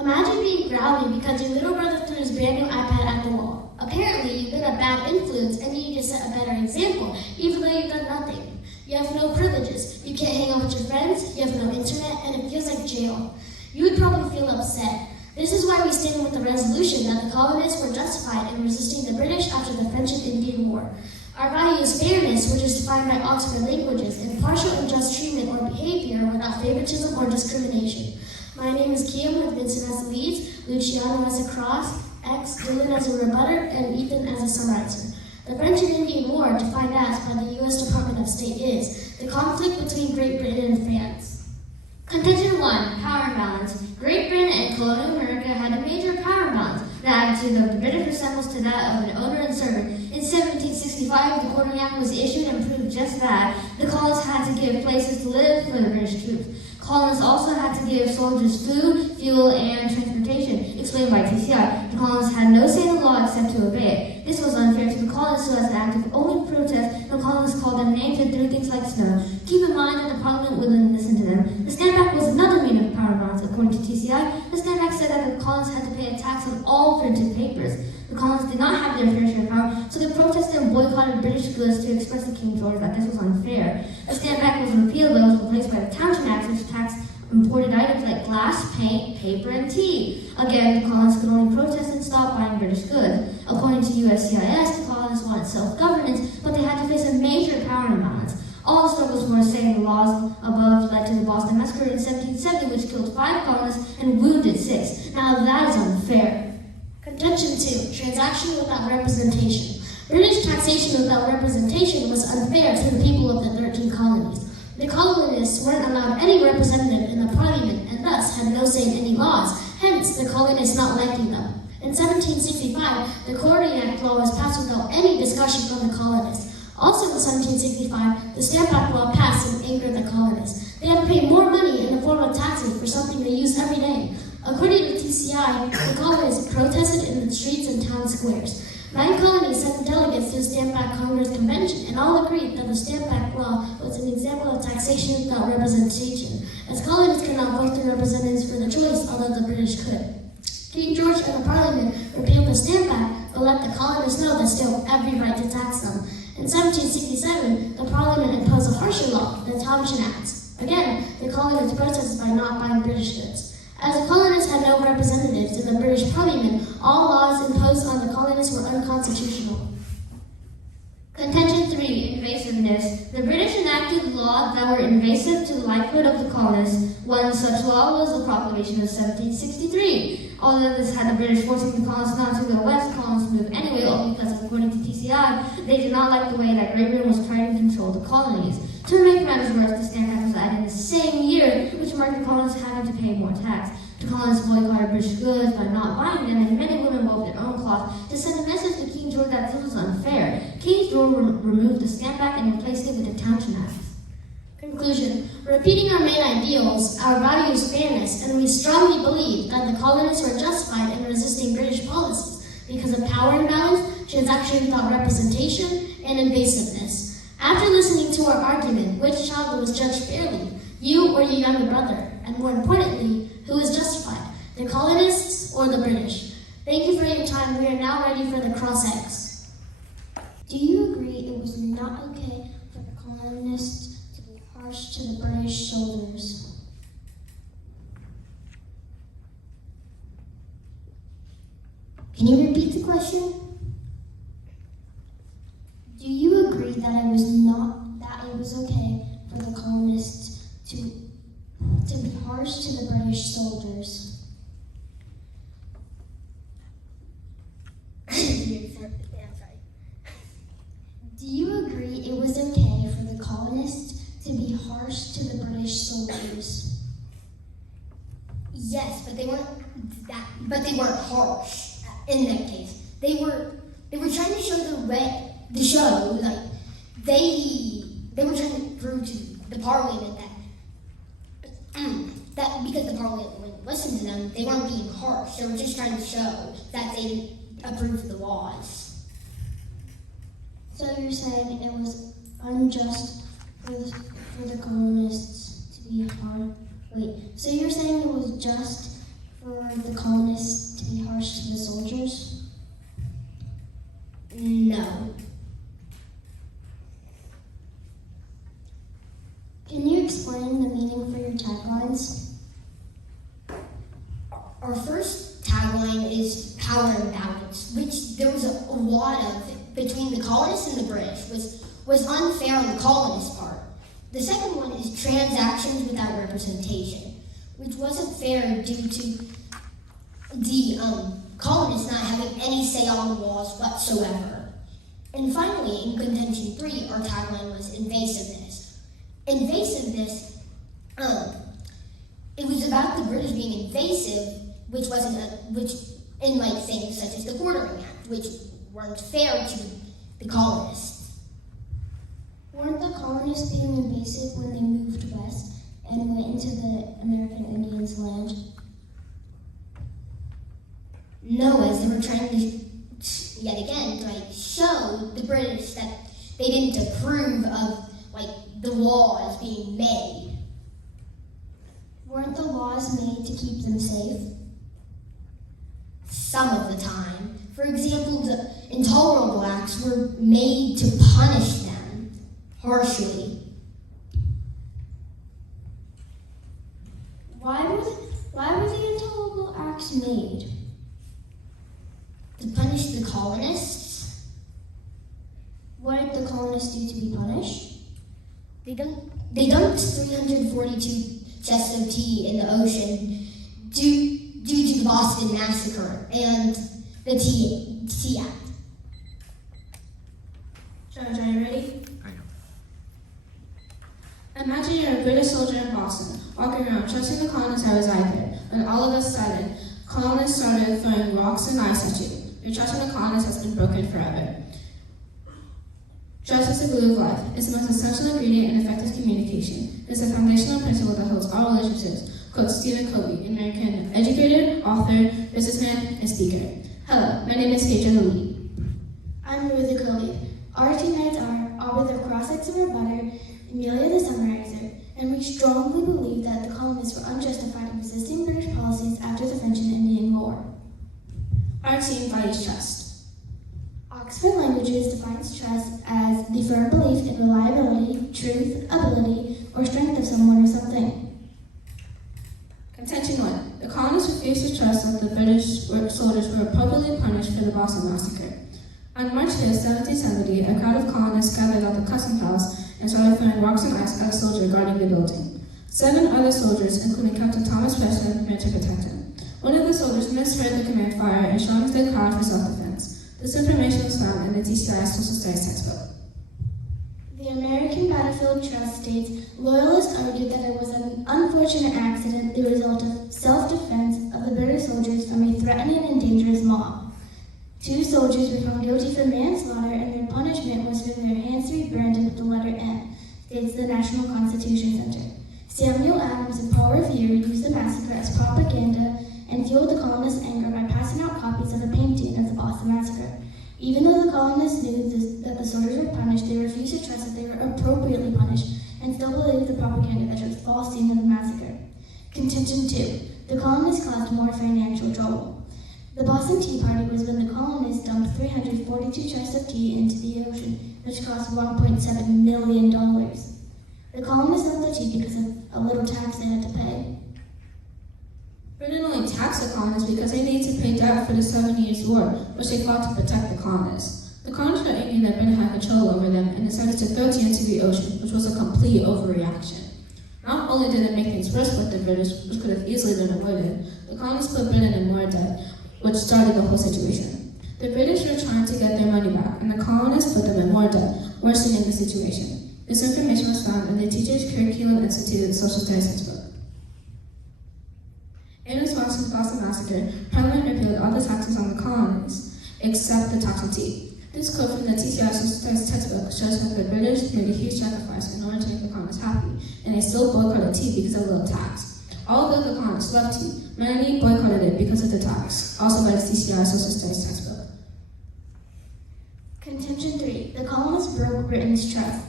Imagine being grounded because your little brother threw his brand new iPad at the wall. Apparently, you've been a bad influence and you need to set a better example, even though you've done nothing. You have no privileges. You can't hang out with your friends, you have no internet, and it feels like jail. You would probably feel upset. This is why we stand with the resolution that the colonists were justified in resisting the British after the French and Indian War. Our value is fairness, which is defined by Oxford Languages, impartial and just treatment or behavior without favoritism or discrimination. My name is Kiam with Vincent as the leads, Luciano as a cross, X, Dylan as a rebutter, and Ethan as a summarizer. The French and Indian War, defined as by the U.S. Department of State, is the conflict between Great Britain and France. Contention 1, power imbalance. Great Britain and colonial America had a major power imbalance. The attitude of the British resembles to that of an owner and servant. In 1765, the Corning Act was issued and proved just that. The colonists had to give places to live for the British troops. Colonists also had to give soldiers food, fuel, and transportation, explained by TCI. The colonists had no say in the law except to obey it. This was unfair to the colonists who, as an act of only protest, the colonists called them names and threw things like snow. Keep in mind that the Parliament wouldn't listen to them. The Stamp Act was another mean of power imbalance, according to TCI. The Stamp Act said that the colonists had to pay a tax on all printed papers. The colonists did not have their fair share of power, so they protested and boycotted British goods to express to King George that this was unfair. The Stamp Act was repealed, but was replaced by the Townshend Act, which taxed imported items like glass, paint, paper, and tea. Again, the colonists could only protest and stop buying British goods. According to USCIS, the colonists wanted self-governance, but they had to face a major power imbalance. All the struggles for saying the laws above led to the Boston Massacre in 1770, which killed 5 colonists and wounded 6. Now that is unfair. Contention 2, transaction without representation. British taxation without representation was unfair to the people of the 13 colonies. The colonists weren't allowed any representative in the parliament and thus had no say in any laws, hence the colonists not liking them. In 1765, the Corning Act law was passed without any discussion from the colonists. Also in 1765, the Stamp Act law passed and angered the colonists. They had to pay more money in the form of taxes for something they use every day. According to TCI, the colonists protested in the streets and town squares. 9 colonies sent delegates to the Stamp Act Congress Convention and all agreed that the Stamp Act law was an example of taxation without representation, as colonies could not vote their representatives for the choice, although the British could. King George and the Parliament repealed the Stamp Act, but let the colonists know they still have every right to tax them. In 1767, the Parliament imposed a harsher law, the Townshend Act. Again, the colonists protested by not buying British goods. As the colonists had no representatives in the British Parliament, all laws imposed on the colonists were unconstitutional. Contention 3, invasiveness. The British enacted laws that were invasive to the livelihood of the colonists. One such law was the Proclamation of 1763. Although this had the British forcing the colonists not to go west, the colonists moved anyway, only because, according to TCI, they did not like the way that Great Britain was trying to control the colonies. To make matters worse, the Stamp Act was added in the same year, which marked the colonists having to pay more tax. The colonists boycotted British goods by not buying them, and many women wove their own cloth to send a message to King George that this was unfair. King George removed the Stamp Act and replaced it with the Townshend Act. Conclusion. Repeating our main ideals, our value is fairness, and we strongly believe that the colonists were justified in resisting British policies because of power imbalance, transaction without representation, and invasiveness. After listening to our argument, which child was judged fairly, you or your younger brother? And more importantly, who is justified, the colonists or the British? Thank you for your time. We are now ready for the cross X. Do you agree it was not okay for the colonists to be harsh to the British soldiers? Can you repeat the question? Do you agree that it was okay for the colonists to be harsh to the British soldiers? Do you agree it was okay for the colonists to be harsh to the British soldiers? Yes, but they weren't harsh in that case. They were trying to show they were trying to prove to the Parliament that because the Parliament wouldn't listen to them, they weren't being harsh. They were just trying to show that they approved the laws. So you're saying it was unjust for the colonists to be hard? Wait, so you're saying it was just for the explain the meaning for your taglines? Our first tagline is power and balance, which there was a lot of between the colonists and the British, was unfair on the colonists' part. The second one is transactions without representation, which wasn't fair due to the colonists not having any say on the laws whatsoever. And finally, in contention 3, our tagline was invasiveness. Invasiveness, it was about the British being invasive, which in like things such as the Quartering Act, which weren't fair to the colonists. Weren't the colonists being invasive when they moved west and went into the American Indians' land? No, as they were trying to, yet again, show the British that they didn't approve of the laws being made. Weren't the laws made to keep them safe? Some of the time. For example, the intolerable acts were made to punish them harshly. Why were the intolerable acts made? To punish the colonists. What did the colonists do to be punished? They dumped 342 chests of tea in the ocean due to the Boston Massacre and the Tea Act. George, are you ready? I am. Imagine you're a British soldier in Boston, walking around trusting the colonists that reside there, when all of a sudden, colonists started throwing rocks and ice at you. Your trust in the colonists has been broken forever. Trust is the glue of life. It's the most essential ingredient in effective communication. It's a foundational principle that holds all relationships, quotes Stephen Covey, an American educator, author, businessman, and speaker. Hello, my name is Pedro Lee. I'm Ruth Covey. Our teammates are Aubrey the Cross-Ex of our butter, Amelia the Summarizer, and we strongly believe that the colonists were unjustified in resisting British policies after the French and Indian War. Our team values trust. Oxford Languages defines trust as the firm belief in reliability, truth, ability, or strength of someone or something. Contention 1. The colonists refused to trust that the British soldiers were appropriately punished for the Boston Massacre. On March 5, 1770, a crowd of colonists gathered at the Custom House and started throwing rocks and ice at a soldier guarding the building. 7 other soldiers, including Captain Thomas Preston, ran to protect him. One of the soldiers misheard the command fire and shot into the crowd for self-defense. This information was found in the TCI Social Studies textbook. The American Battlefield Trust states, loyalists argued that it was an unfortunate accident, the result of self-defense of the British soldiers from a threatening and dangerous mob. 2 soldiers were found guilty for manslaughter, and their punishment was for their hands to be branded with the letter N, states the National Constitution Center. Samuel Adams and Paul Revere used the massacre as propaganda and fueled the colonists' anger by passing out copies of a painting of the Boston Massacre. Even though the colonists knew that the soldiers were punished, they refused to trust that they were appropriately punished and still believed the propaganda that it was false scene of the massacre. Contention 2. The colonists caused more financial trouble. The Boston Tea Party was when the colonists dumped 342 chests of tea into the ocean, which cost $1.7 million. The colonists dumped the tea because of a little tax they had to pay. Britain only taxed the colonists because they needed to pay debt for the 7 Years' War, which they fought to protect the colonists. The colonists were angry that Britain had control over them and decided to throw tea into the ocean, which was a complete overreaction. Not only did it make things worse with the British, which could have easily been avoided, the colonists put Britain in more debt, which started the whole situation. The British were trying to get their money back, and the colonists put them in more debt, worsening the situation. This information was found in the Teachers Curriculum Institute Social Studies textbook. In response to the Boston Massacre, Parliament repealed all the taxes on the colonies, except the tax on tea. This quote from the TCI Social Studies textbook shows that the British made a huge sacrifice in order to make the colonists happy, and they still boycotted tea because of a little tax. Although the colonists loved tea, many boycotted it because of the tax, also by the TCI Social Studies textbook. Contention 3. The colonists broke Britain's trust.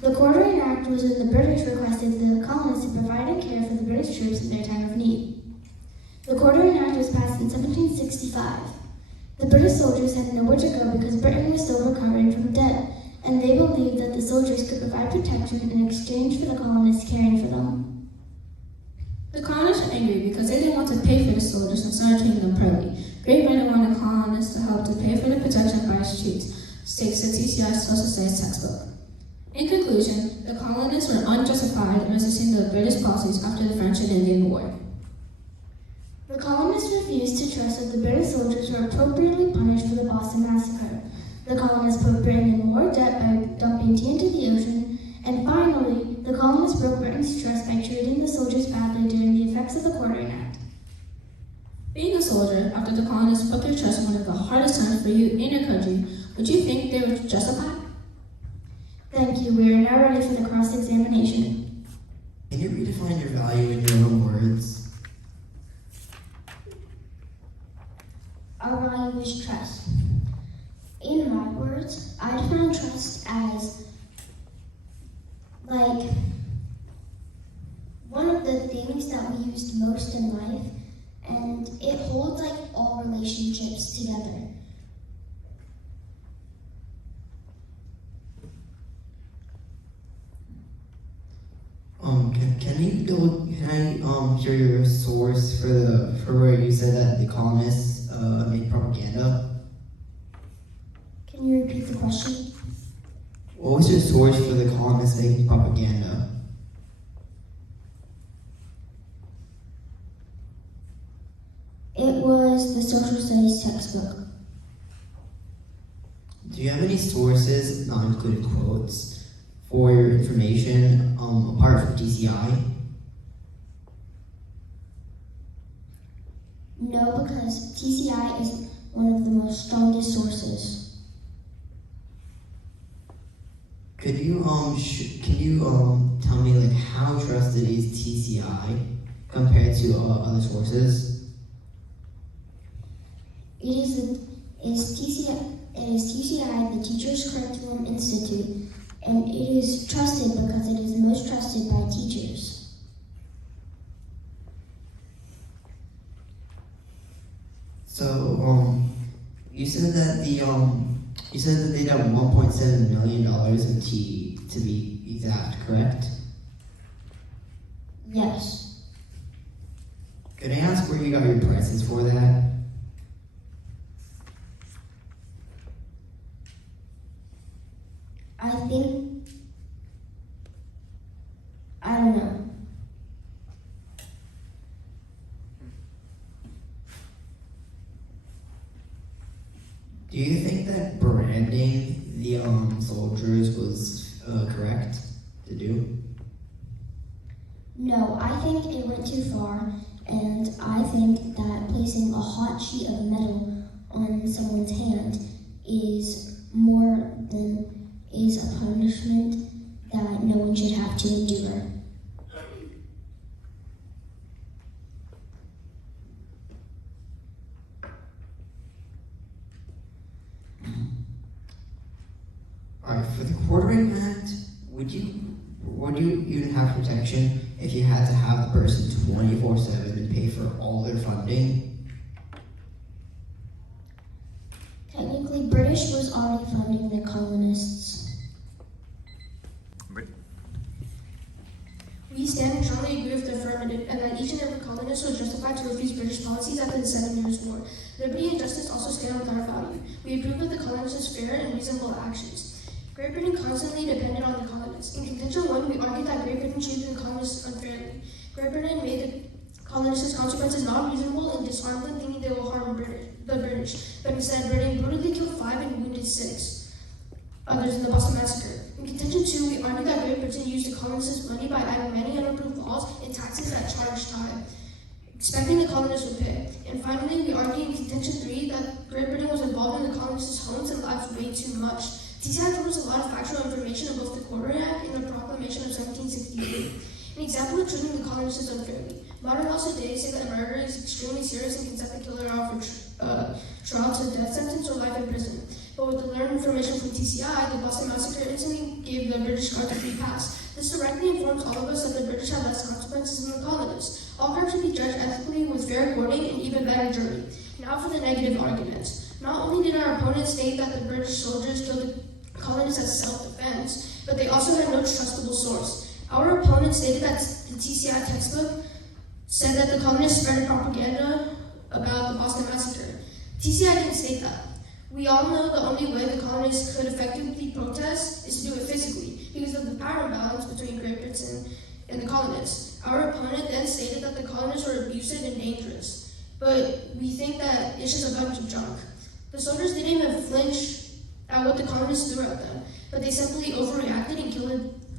The Quartering Act was when the British requested the colonists to provide and care for the British troops in their time of need. The Quartering Act was passed in 1765. The British soldiers had nowhere to go because Britain was still recovering from debt, and they believed that the soldiers could provide protection in exchange for the colonists caring for them. The colonists were angry because they didn't want to pay for the soldiers and started treating them poorly. Great Britain wanted colonists to help to pay for the protection by its troops, states the TCI Social Studies textbook. In conclusion, the colonists were unjustified in resisting the British policies after the French and Indian War. The colonists refused to trust that the British soldiers were appropriately punished for the Boston Massacre. The colonists put Britain in more debt by dumping tea into the ocean, and finally, the colonists broke Britain's trust by treating the soldiers badly during the effects of the Quartering Act. Being a soldier, after the colonists put their trust in one of the hardest times for you in your country, would you think they were justified? Thank you. We are now ready for the cross-examination. Can you redefine your value in your own words? Our value is trust. In my words, I define trust as one of the things that we use most in life, and it holds all relationships together. Can I hear your source for where you said that the colonists made propaganda? Can you repeat the question? What was your source for the colonists making propaganda? It was the social studies textbook. Do you have any sources, not including quotes, for your information apart from TCI? No, because TCI is one of the most strongest sources. Could you tell me how trusted is TCI compared to other sources? It is TCI, the Teachers Curriculum Institute, and it is trusted because it is most trusted by teachers. So, you said that they got $1.7 million in tea, to be exact, correct? Yes. Could I ask where you got your prices for that? I don't know. Do you think that branding the soldiers was correct to do? No, I think it went too far, and I think that placing a hot sheet of metal on someone's hand is a punishment that no one should have to endure. Alright, for the Quartering Act, would you even have protection if you had to have the person 24/7 and pay for all their funding? Technically, British was already funding the colonists. We stand and strongly agree with the affirmative, and that each and every colonist was justified to refuse British policies after the 7 Years' War. Liberty and justice also stand with our value. We approve of the colonists' fair and reasonable actions. Great Britain constantly depended on the colonists. In Contention 1, we argued that Great Britain treated the colonists unfairly. Great Britain made the colonists' consequences not reasonable and disarmed them, thinking they will harm the British. But instead, Britain brutally killed 5 and wounded 6 others in the Boston Massacre. In Contention 2, we argued that Great Britain used the colonists' money by adding many unapproved laws and taxes that charged high, expecting the colonists would pay. And finally, we argued in Contention 3 that Great Britain was involved in the colonists' homes and lives way too much. TCI covers a lot of factual information in both the Quartering Act and the Proclamation of 1768. An example of treating the colonists unfairly. Modern laws today say that murder is extremely serious and can set the killer off for trial to death sentence or life in prison. But with the learned information from TCI, the Boston Massacre instantly gave the British guard a free pass. This directly informs all of us that the British had less consequences than the colonists. All crimes should be judged ethically with fair courting and even better jury. Now for the negative arguments. Not only did our opponents state that the British soldiers killed the colonists as self-defense, but they They also had no trustable source. Our opponent stated that the TCI textbook said that the colonists spread propaganda about the Boston Massacre. TCI didn't state that. We all know the only way the colonists could effectively protest is to do it physically because of the power imbalance between Great Britain and the colonists. Our opponent then stated that the colonists were abusive and dangerous, but we think that it's just a bunch of junk. The soldiers didn't even flinch at what the colonists threw at them, but they simply overreacted and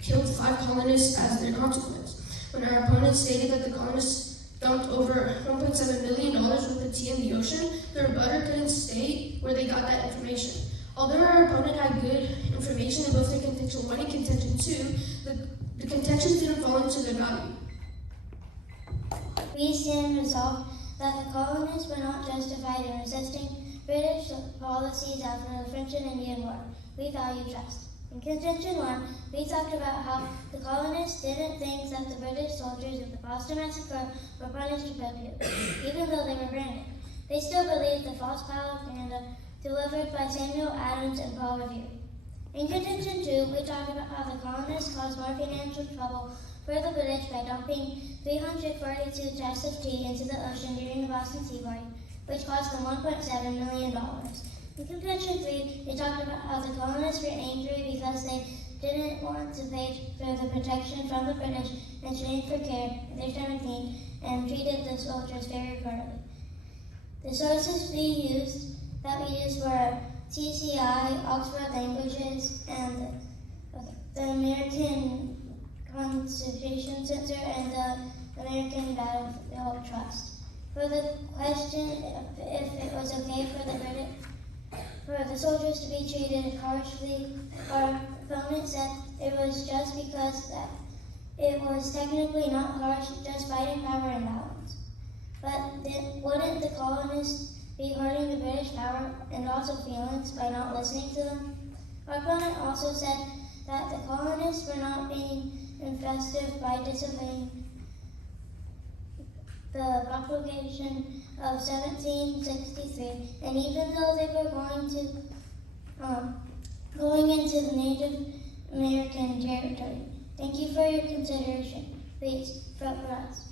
killed 5 colonists as their consequence. When our opponent stated that the colonists dumped over $1.7 million worth of tea in the ocean, the rebutter couldn't state where they got that information. Although our opponent had good information in both their contention 1 and contention 2, the contentions didn't fall into their value. We stand resolved that the colonists were not justified in resisting British policies after the French and Indian War. We value trust. In contention 1, we talked about how the colonists didn't think that the British soldiers of the Boston Massacre were punished appropriately, even though they were branded. They still believed the false propaganda delivered by Samuel Adams and Paul Revere. In contention 2, we talked about how the colonists caused more financial trouble for the British by dumping 342 chests of tea into the ocean during the Boston Tea Party, which cost them $1.7 million. In contention 3, we talked about how the colonists were angry because they didn't want to pay for the protection from the British in exchange for care in their 17 and treated the soldiers very poorly. The sources we used were TCI, Oxford Languages, and the American Constitution Center and the American Battlefield Trust. For the question if it was okay for the soldiers to be treated harshly, our opponent said it was just because that it was technically not harsh, just fighting power imbalance. But then wouldn't the colonists be hurting the British power and also feelings by not listening to them? Our opponent also said that the colonists were not being infested by disobeying the Proclamation of 1763, and even though they were going into the Native American territory. Thank you for your consideration. Please vote for us.